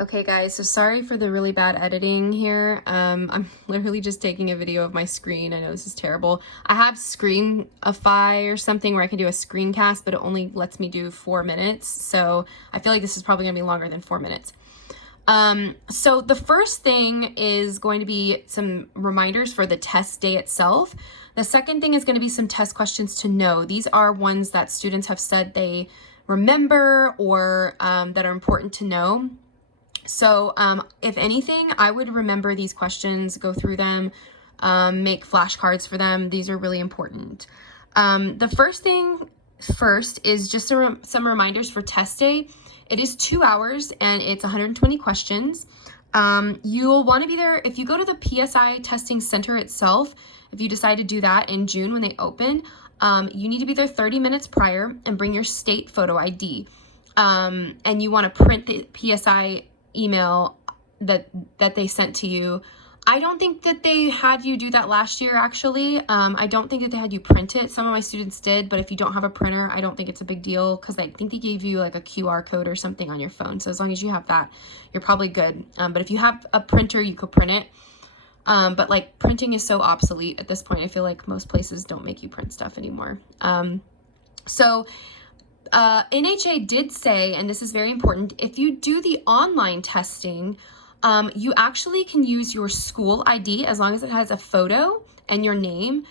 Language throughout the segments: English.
Okay guys, so sorry for the really bad editing here. I'm literally just taking a video of my screen. I know this is terrible. I have Screenify or something where I can do a screencast, but it only lets me do 4 minutes. So I feel like this is probably gonna be longer than 4 minutes. So the first thing is going to be some reminders for the test day itself. The second thing is going to be some test questions to know. These are ones that students have said they remember or that are important to know. So if anything, I would remember these questions, go through them, make flashcards for them. These are really important. The first thing is just some reminders for test day. It is 2 hours and it's 120 questions. You'll want to be there if you go to the PSI testing center itself. If you decide to do that in June when they open, you need to be there 30 minutes prior and bring your state photo ID. And you want to print the PSI email that they sent to you. I don't think that they had you do that last year, actually. I don't think that they had you print it. Some of my students did, but if you don't have a printer, I don't think it's a big deal because I think they gave you like a QR code or something on your phone. So as long as you have that, you're probably good. But if you have a printer, you could print it. But like printing is so obsolete at this point. I feel like most places don't make you print stuff anymore. NHA did say, and this is very important, if you do the online testing, you actually can use your school ID as long as it has a photo and your name,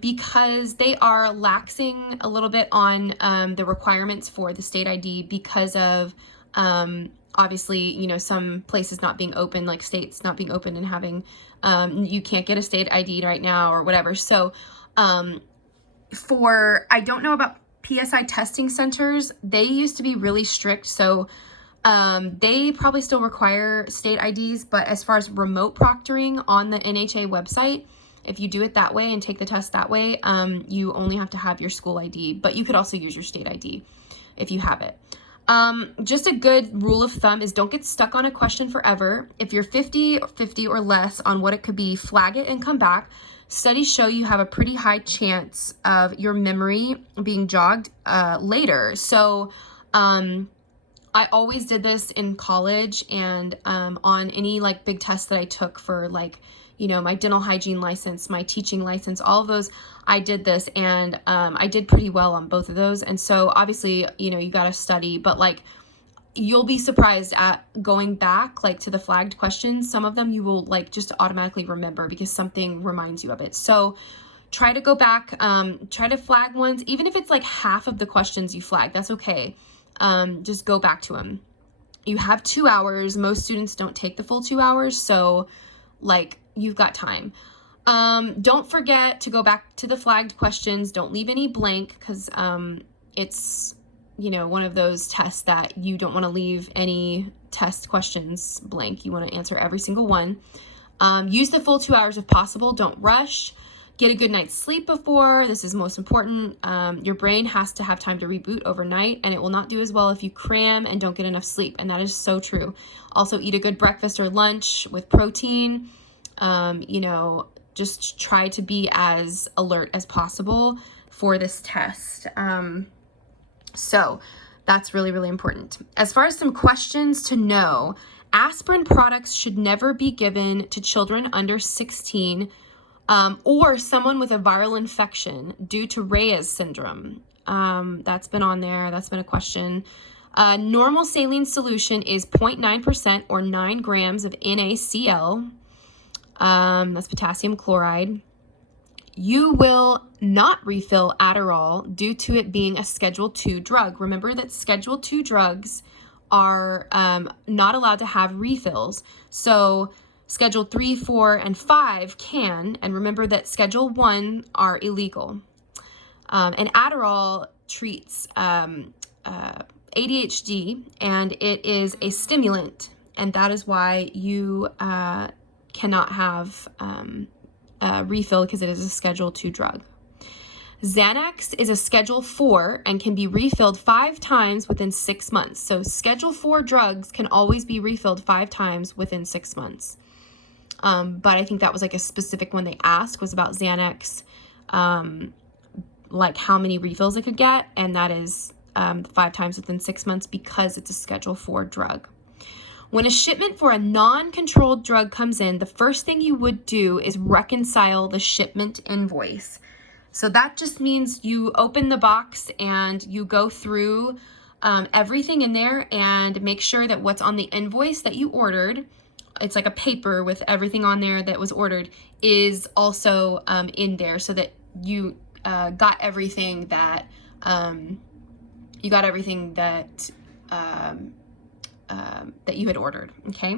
because they are laxing a little bit on the requirements for the state ID because of obviously, you know, some places not being open, like states not being open and having, you can't get a state ID right now or whatever. So I don't know about PSI testing centers, they used to be really strict. So they probably still require state IDs, but as far as remote proctoring on the NHA website, if you do it that way and take the test that way, you only have to have your school ID, but you could also use your state ID if you have it. Just a good rule of thumb is don't get stuck on a question forever. If you're 50 or less on what it could be, flag it and come back. Studies show you have a pretty high chance of your memory being jogged later. So I always did this in college and on any like big tests that I took for like, you know, my dental hygiene license, my teaching license, all of those, I did this and I did pretty well on both of those. And so obviously, you know, you got to study, but like you'll be surprised at going back like to the flagged questions. Some of them you will like just automatically remember because something reminds you of it. So try to go back, try to flag ones, even if it's like half of the questions you flag, that's okay. Just go back to them. You have 2 hours. Most students don't take the full 2 hours. So like you've got time. Don't forget to go back to the flagged questions. Don't leave any blank because it's, you know, one of those tests that you don't want to leave any test questions blank. You want to answer every single one. Use the full 2 hours if possible. Don't rush. Get a good night's sleep before. This is most important. Your brain has to have time to reboot overnight, and it will not do as well if you cram and don't get enough sleep. And that is so true. Also, eat a good breakfast or lunch with protein. You know, just try to be as alert as possible for this test. So that's really, really important. As far as some questions to know, aspirin products should never be given to children under 16 or someone with a viral infection due to Reyes syndrome. That's been on there. That's been a question. Normal saline solution is 0.9% or 9 grams of NaCl. That's potassium chloride. You will not refill Adderall due to it being a Schedule II drug. Remember that Schedule II drugs are not allowed to have refills. So Schedule 3, 4, and 5 can, and remember that Schedule 1 are illegal. And Adderall treats ADHD, and it is a stimulant, and that is why you cannot have refill because it is a Schedule II drug. Xanax is a Schedule 4 and can be refilled 5 times within 6 months. So Schedule 4 drugs can always be refilled 5 times within 6 months. But I think that was like a specific one they asked was about Xanax, like how many refills it could get. And that is 5 times within 6 months because it's a Schedule 4 drug. When a shipment for a non-controlled drug comes in, the first thing you would do is reconcile the shipment invoice. So that just means you open the box and you go through everything in there and make sure that what's on the invoice that you ordered, it's like a paper with everything on there that was ordered, is also in there, so that you got everything that that you had ordered, okay?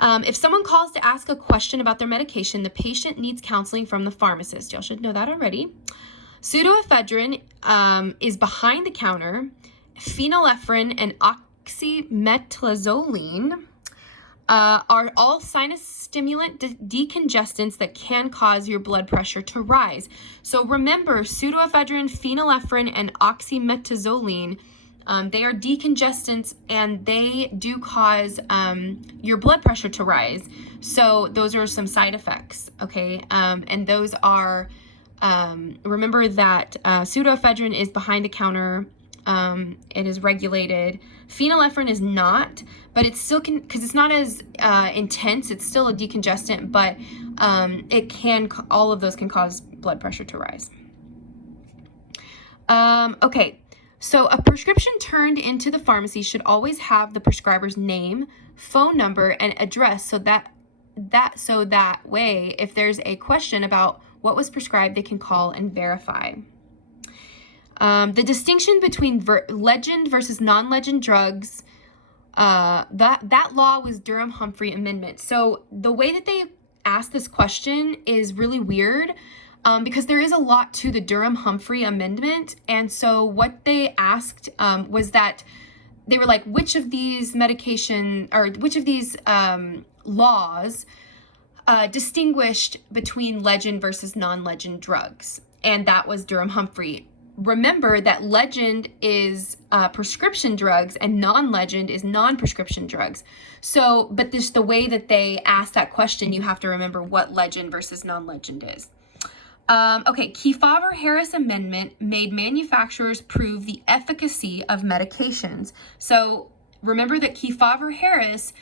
If someone calls to ask a question about their medication, the patient needs counseling from the pharmacist. Y'all should know that already. Pseudoephedrine is behind the counter. Phenylephrine and oxymetazoline are all sinus stimulant decongestants that can cause your blood pressure to rise. So remember, pseudoephedrine, phenylephrine, and oxymetazoline, they are decongestants, and they do cause your blood pressure to rise. So those are some side effects, okay? And those are, remember that pseudoephedrine is behind the counter. It is regulated. Phenylephrine is not, but it still can, because it's not as intense. It's still a decongestant, but it can, all of those can cause blood pressure to rise. Okay, so a prescription turned into the pharmacy should always have the prescriber's name, phone number, and address, so that way, if there's a question about what was prescribed, they can call and verify. The distinction between legend versus non-legend drugs, that law was Durham-Humphrey Amendment. So the way that they asked this question is really weird, because there is a lot to the Durham-Humphrey Amendment. And so what they asked was that they were like, which of these laws distinguished between legend versus non-legend drugs? And that was Durham-Humphrey. Remember that legend is prescription drugs and non-legend is non-prescription drugs. So, but this, the way that they ask that question, you have to remember what legend versus non-legend is. Okay, Kefauver-Harris Amendment made manufacturers prove the efficacy of medications. So remember that Kefauver-Harris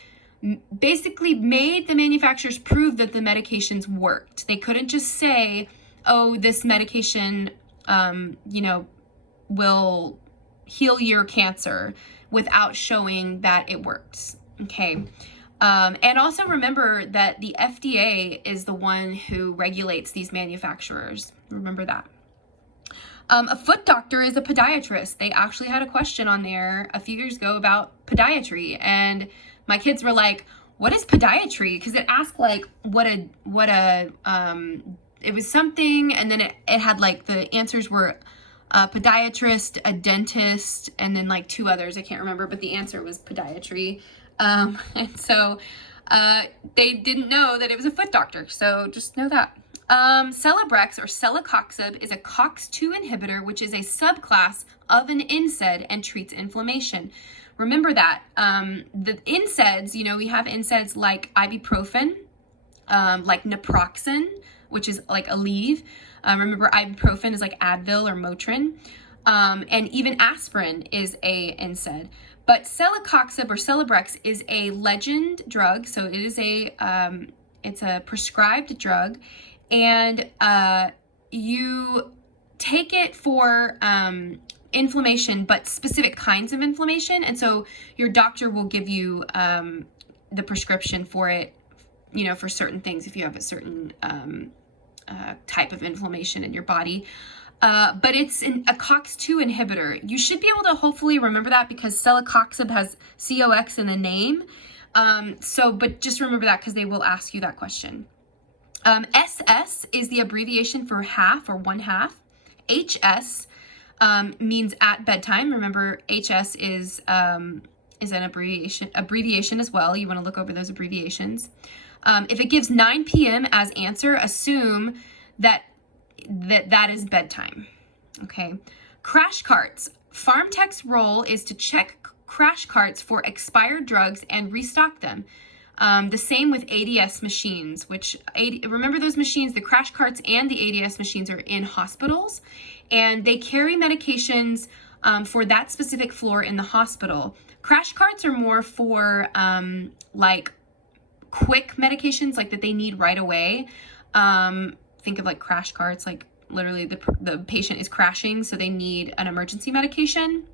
basically made the manufacturers prove that the medications worked. They couldn't just say, oh, this medication will heal your cancer, without showing that it works, okay? And also remember that the FDA is the one who regulates these manufacturers. Remember that. A foot doctor is a podiatrist. They actually had a question on there a few years ago about podiatry, and my kids were like, what is podiatry? Because it asked like it was something, and then it had like the answers were a podiatrist, a dentist, and then like two others. I can't remember, but the answer was podiatry. And so they didn't know that it was a foot doctor. So just know that. Celebrex or celecoxib is a COX-2 inhibitor, which is a subclass of an NSAID and treats inflammation. Remember that. The NSAIDs, we have NSAIDs like ibuprofen, like naproxen, which is like Aleve. Remember, ibuprofen is like Advil or Motrin. And even aspirin is a NSAID. But celecoxib or Celebrex is a legend drug. So it is it's a prescribed drug. And you take it for inflammation, but specific kinds of inflammation. And so your doctor will give you the prescription for it, for certain things if you have a certain type of inflammation in your body. But it's a COX-2 inhibitor. You should be able to hopefully remember that because celecoxib has COX in the name. But just remember that because they will ask you that question. SS is the abbreviation for half or one half. HS means at bedtime. Remember, HS is an abbreviation as well. You want to look over those abbreviations. If it gives 9 p.m. as answer, assume that is bedtime. Okay. Crash carts. PharmTech's role is to check crash carts for expired drugs and restock them. The same with ADS machines, remember those machines, the crash carts and the ADS machines are in hospitals, and they carry medications for that specific floor in the hospital. Crash carts are more for like quick medications, like that they need right away. Think of like crash carts, like literally the patient is crashing, so they need an emergency medication.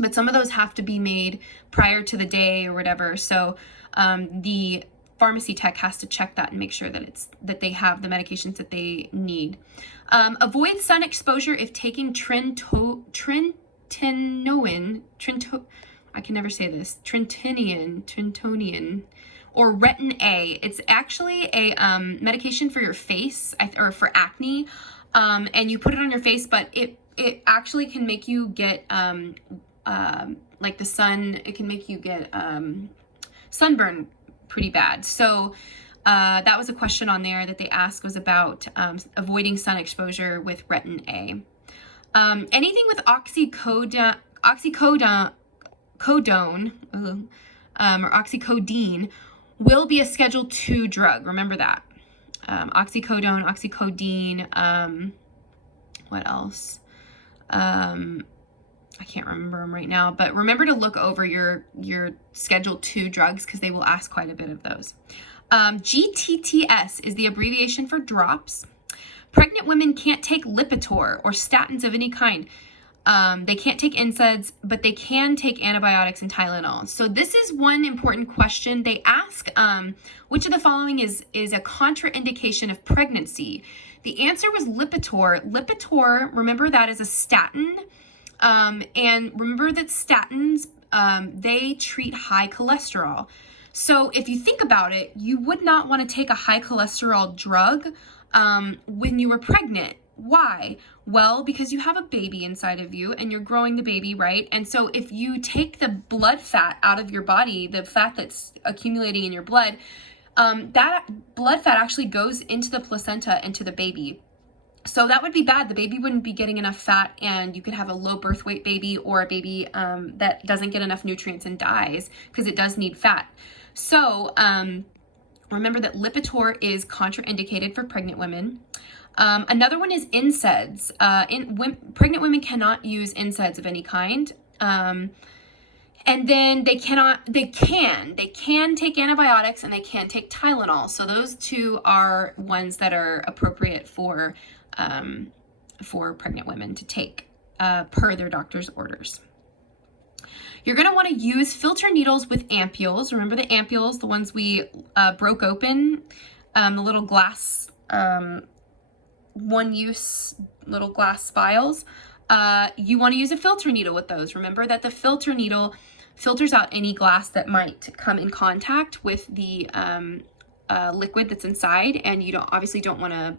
But some of those have to be made prior to the day or whatever. So the pharmacy tech has to check that and make sure that they have the medications that they need. Avoid sun exposure if taking trentinoin, I can never say this, trentonian, or Retin A. It's actually a medication for your face, or for acne, and you put it on your face, but it actually can make you get like the sun. It can make you get sunburn pretty bad. So that was a question on there that they asked, was about avoiding sun exposure with Retin A. Anything with oxycodone or oxycodone will be a Schedule 2 drug. Remember that. Oxycodone, oxycodone, what else? I can't remember them right now, but remember to look over your Schedule 2 drugs, because they will ask quite a bit of those. GTTS is the abbreviation for drops. Pregnant women can't take Lipitor or statins of any kind. They can't take NSAIDs, but they can take antibiotics and Tylenol. So this is one important question. They ask, which of the following is a contraindication of pregnancy? The answer was Lipitor. Lipitor, remember, that is a statin. And remember that statins, they treat high cholesterol. So if you think about it, you would not want to take a high cholesterol drug when you were pregnant. Why? Well, because you have a baby inside of you and you're growing the baby, right? And so if you take the blood fat out of your body, the fat that's accumulating in your blood, that blood fat actually goes into the placenta and to the baby. So that would be bad. The baby wouldn't be getting enough fat, and you could have a low birth weight baby, or a baby that doesn't get enough nutrients and dies, because it does need fat. So remember that Lipitor is contraindicated for pregnant women. Another one is NSAIDs. Pregnant women cannot use NSAIDs of any kind. And then they can take antibiotics, and they can take Tylenol. So those two are ones that are appropriate for pregnant women to take per their doctor's orders. You're going to want to use filter needles with ampules. Remember the ampules, the ones we broke open, the little glass, one-use little glass vials. You want to use a filter needle with those. Remember that the filter needle filters out any glass that might come in contact with the liquid that's inside, and you obviously don't want to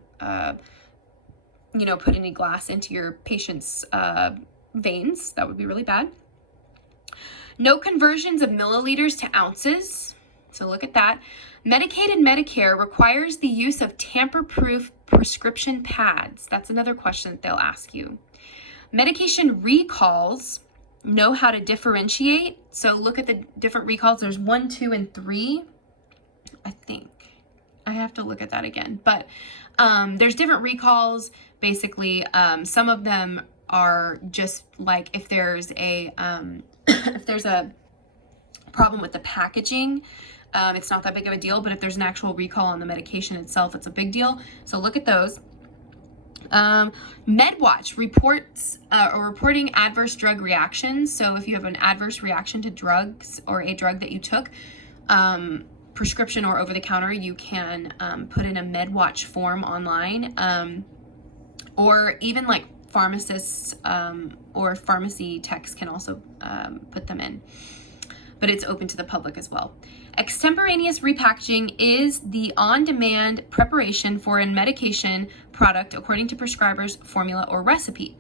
put any glass into your patient's veins. That would be really bad. No conversions of milliliters to ounces. So look at that. Medicaid and Medicare requires the use of tamper-proof prescription pads. That's another question that they'll ask you. Medication recalls know how to differentiate. So look at the different recalls. There's 1, 2, and 3. I think I have to look at that again, but there's different recalls. Basically, some of them are just like if there's a problem with the packaging, it's not that big of a deal. But if there's an actual recall on the medication itself, it's a big deal. So look at those. MedWatch reports or reporting adverse drug reactions. So if you have an adverse reaction to drugs or a drug that you took, prescription or over the counter, you can put in a MedWatch form online, or even like pharmacists or pharmacy techs can also put them in, but it's open to the public as well. Extemporaneous repackaging is the on-demand preparation for a medication product according to prescriber's formula or recipe.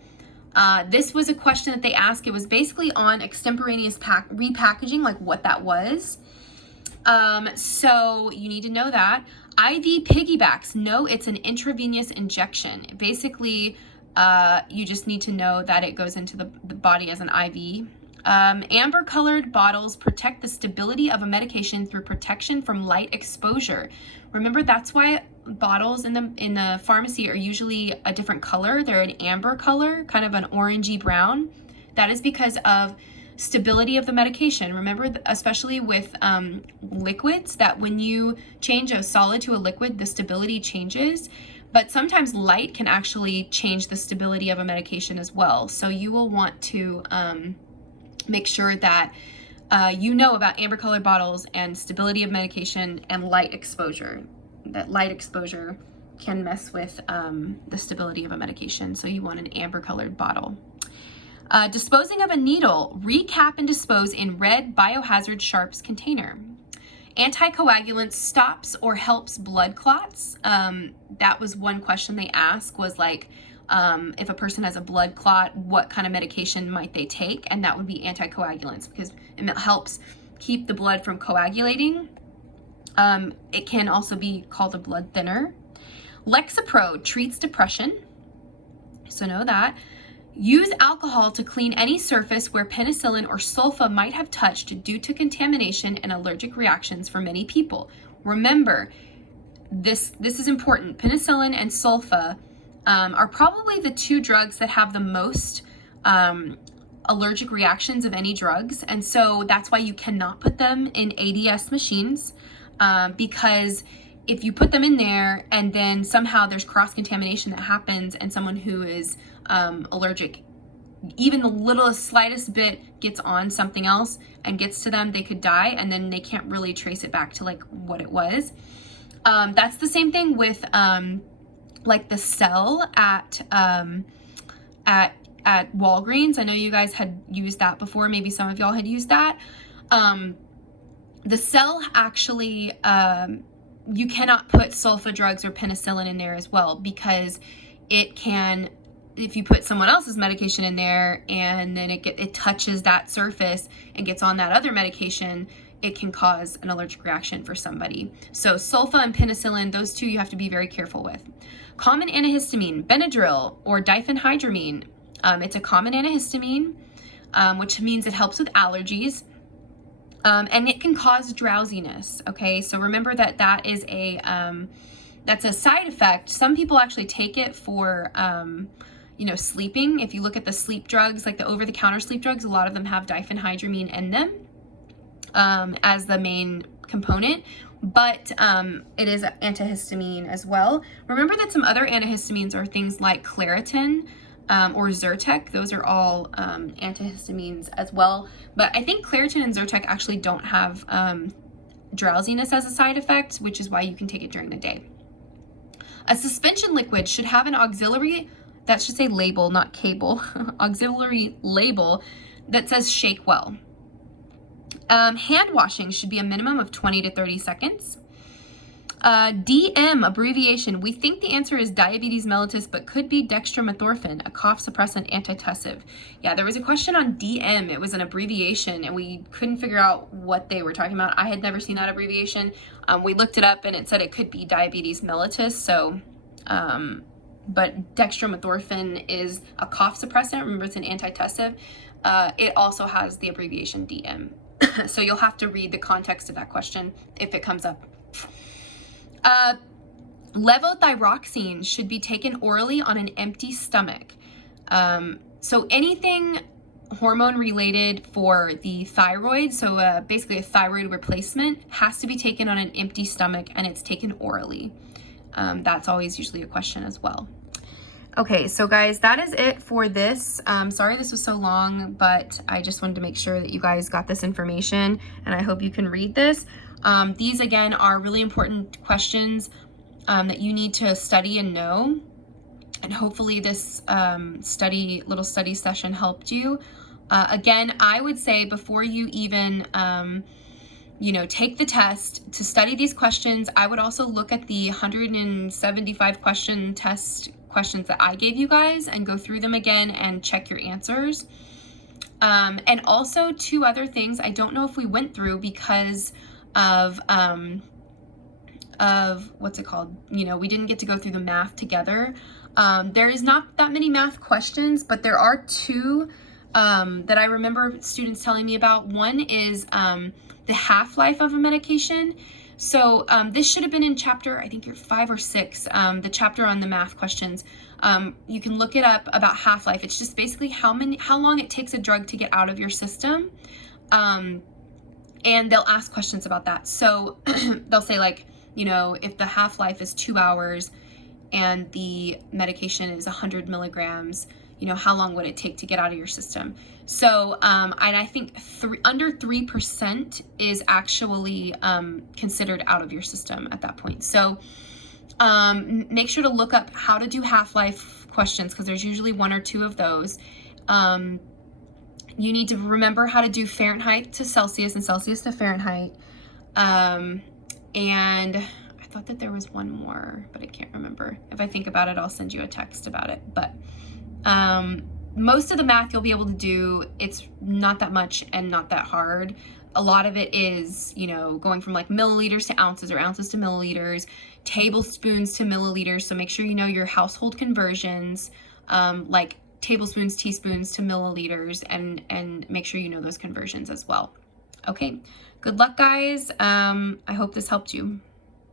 This was a question that they asked. It was basically on extemporaneous repackaging, like what that was. So you need to know that. IV piggybacks, no, it's an intravenous injection. Basically, you just need to know that it goes into the body as an IV. Amber colored bottles protect the stability of a medication through protection from light exposure. Remember, that's why bottles in the pharmacy are usually a different color. They're an amber color, kind of an orangey brown. That is because of stability of the medication. Remember, especially with liquids, that when you change a solid to a liquid, the stability changes. But sometimes light can actually change the stability of a medication as well. So you will want to make sure that you know about amber colored bottles and stability of medication and light exposure. That light exposure can mess with the stability of a medication. So you want an amber colored bottle. Disposing of a needle, recap and dispose in red biohazard sharps container. Anticoagulant stops or helps blood clots. That was one question they asked, was like, if a person has a blood clot, what kind of medication might they take? And that would be anticoagulants, because it helps keep the blood from coagulating. It can also be called a blood thinner. Lexapro treats depression, so know that. Use alcohol to clean any surface where penicillin or sulfa might have touched due to contamination and allergic reactions for many people. Remember, this is important. Penicillin and sulfa are probably the two drugs that have the most allergic reactions of any drugs. And so that's why you cannot put them in ADS machines, because if you put them in there and then somehow there's cross-contamination that happens and someone who is allergic, even the littlest, slightest bit gets on something else and gets to them, they could die, and then they can't really trace it back to like what it was. That's the same thing with like the cell at Walgreens. I know you guys had used that before. Maybe some of y'all had used that. The cell actually, you cannot put sulfa drugs or penicillin in there as well, because it can, if you put someone else's medication in there and then it touches that surface and gets on that other medication, it can cause an allergic reaction for somebody. So sulfa and penicillin, those two you have to be very careful with. Common antihistamine, Benadryl or diphenhydramine. It's a common antihistamine, which means it helps with allergies. And it can cause drowsiness. Okay, so remember that that is that's a side effect. Some people actually take it for sleeping. If you look at the sleep drugs, like the over-the-counter sleep drugs, a lot of them have diphenhydramine in them as the main component, but it is antihistamine as well. Remember that some other antihistamines are things like Claritin or Zyrtec. Those are all antihistamines as well. But I think Claritin and Zyrtec actually don't have drowsiness as a side effect, which is why you can take it during the day. A suspension liquid should have an auxiliary, that should say label, not cable, auxiliary label that says shake well. Hand washing should be a minimum of 20 to 30 seconds. DM abbreviation. We think the answer is diabetes mellitus, but could be dextromethorphan, a cough suppressant antitussive. Yeah, there was a question on DM. It was an abbreviation, and we couldn't figure out what they were talking about. I had never seen that abbreviation. We looked it up, and it said it could be diabetes mellitus. So, but dextromethorphan is a cough suppressant. Remember, it's an antitussive. It also has the abbreviation DM. So you'll have to read the context of that question if it comes up. Levothyroxine should be taken orally on an empty stomach. So anything hormone related for the thyroid, so basically a thyroid replacement, has to be taken on an empty stomach, and it's taken orally. That's always usually a question as well. Okay, so guys, that is it for this. Sorry this was so long, but I just wanted to make sure that you guys got this information, and I hope you can read this. These, again, are really important questions that you need to study and know, and hopefully this little study session helped you. Again, I would say before you even take the test, to study these questions, I would also look at the 175 question test questions that I gave you guys and go through them again and check your answers. And also two other things I don't know if we went through because of what's it called? We didn't get to go through the math together. There is not that many math questions, but there are two that I remember students telling me about. One is the half-life of a medication. So this should have been in chapter, I think you're 5 or 6, the chapter on the math questions. You can look it up about half-life. It's just basically how long it takes a drug to get out of your system. And they'll ask questions about that. So they'll say, like, you know, if the half-life is 2 hours and the medication is 100 milligrams, you know, how long would it take to get out of your system? So, and I think under 3% is actually considered out of your system at that point. So make sure to look up how to do half-life questions, because there's usually 1 or 2 of those. You need to remember how to do Fahrenheit to Celsius and Celsius to Fahrenheit. And I thought that there was one more, but I can't remember. If I think about it, I'll send you a text about it. But most of the math you'll be able to do. It's not that much and not that hard. A lot of it is, you know, going from like milliliters to ounces or ounces to milliliters, tablespoons to milliliters. So make sure you know your household conversions, like tablespoons, teaspoons to milliliters, and make sure you know those conversions as well. Okay, good luck, guys. I hope this helped you.